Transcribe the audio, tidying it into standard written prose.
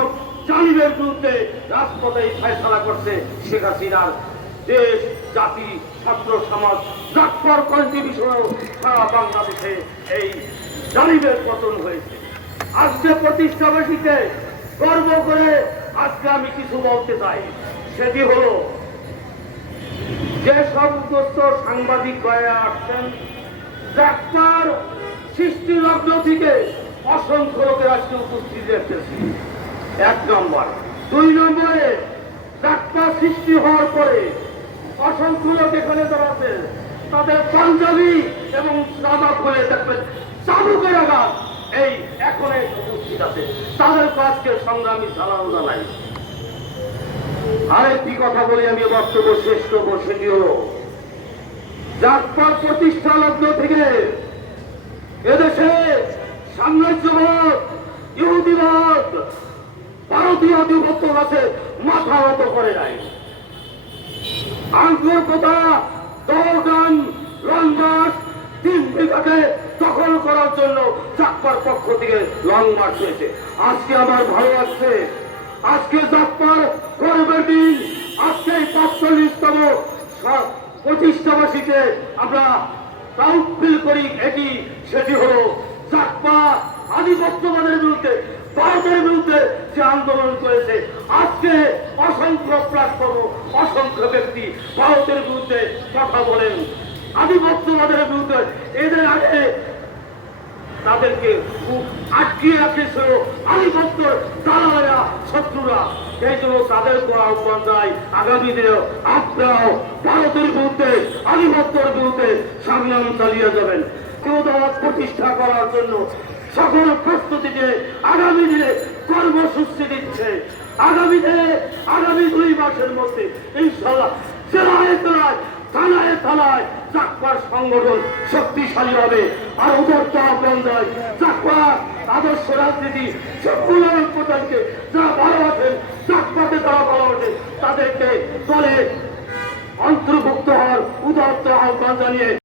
সব জালিমের বিরুদ্ধে রাজপথে ফয়সালা করছে শেখ হাসিনার দেশ জাতি ছাত্র সমাজ জাফর কন্ট্রিবিউশনও সারা বাংলাদেশে এই জালিমের পতন হয়েছে। আজকে প্রতিষ্ঠাবাসীতে গর্ব করে আজকে আমি কিছু বলতে চাই, সেটি হলো যে সমস্ত সাংবাদিক হয়ে আসছেন ডাক্তার সৃষ্টি লগ্ন থেকে অসংখ্য লোকের আজকে উপস্থিত দেখতেছি, 1 নম্বর। 2 নম্বরে ডাক্তার সৃষ্টি হওয়ার পরে অসংখ্য লোক এখানে দাঁড়াচ্ছে, তাদের পাঞ্জাবি এবং জামা খুলে দেখবেন চাবুকের আঘাত এই এখন উপস্থিত আছে, তাদের আজকে সংগ্রামী সালাম জানাই। আরেকটি কথা বলে আমি বক্তব্য শেষ করবো, সেটি হল জাতপাত প্রতিষ্ঠা লগ্ন থেকে এদেশে সাম্রাজ্যবাদ, ইহুদিবাদ, ভারতীয় আধিপত্য কাছে মাথা নত করে নাই। আঙ্গুরপোতা, দহগান, লংমার্চ 3 বিঘাকে দখল করার জন্য জাতপার পক্ষ থেকে লং মার্চ হয়েছে। আজকে আমার ভালো লাগছে, আজকে জাতপার গর্বের দিন, আজকে 45তম প্রতিষ্ঠাবাসীতে আমরা প্রাউড ফিল করি। সেটি হলো জাতপা আধিপত্যবাদের বিরুদ্ধে, ভারতের বিরুদ্ধে যে আন্দোলন করেছে। আজকে অসংখ্য প্ল্যাটফর্ম, অসংখ্য ব্যক্তি ভারতের বিরুদ্ধে কথা বলেন, আধিপত্যবাদের বিরুদ্ধে। এদের আগে তাদেরকে আটকিয়ে রাখেছিল আধিপত্য দালালেরা, শত্রুরা। সেই জন্য তাদেরকে আহ্বান যায়, আগামী দিনে আপনারাও ভারতের বিরুদ্ধে, আধিপত্যের বিরুদ্ধে সংগ্রাম চালিয়ে যাবেন। কেউদাবাদ প্রতিষ্ঠা করার জন্য সকল প্রস্তুতিতে আগামী দিনে কর্মসূচি দিচ্ছে। আগামী দিনে, আগামী 2 মাসের মধ্যে ইনশাআল্লাহ জেলায় জেলায়, থানায় থানায় জাতপার সংগঠন শক্তিশালী হবে। আর উদারতা আহ্বান যায়, জাতপা আদর্শ রাজনীতি সেকুলার প্রধানকে যারা ভালোবাসেন, জাতপাতে যারা ভালোবাসেন, তাদেরকে দলে অন্তর্ভুক্ত হওয়ার উদারতা আহ্বান জানিয়ে